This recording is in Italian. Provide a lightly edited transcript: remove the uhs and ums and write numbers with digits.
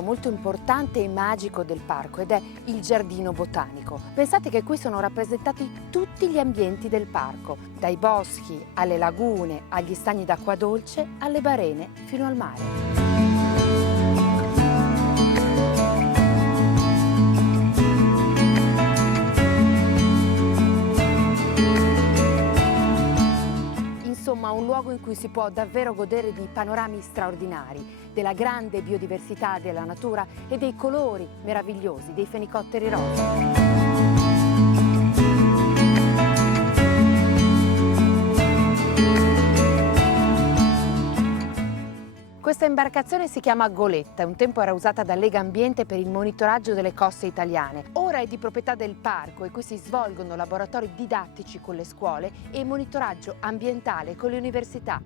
punto molto importante e magico del parco ed è il giardino botanico. Pensate che qui sono rappresentati tutti gli ambienti del parco, dai boschi alle lagune, agli stagni d'acqua dolce, alle barene fino al mare. Insomma, un luogo in cui si può davvero godere di panorami straordinari, della grande biodiversità della natura e dei colori meravigliosi dei fenicotteri rosa. Questa imbarcazione si chiama Goletta, un tempo era usata da Legambiente per il monitoraggio delle coste italiane. Ora è di proprietà del parco e qui si svolgono laboratori didattici con le scuole e monitoraggio ambientale con le università.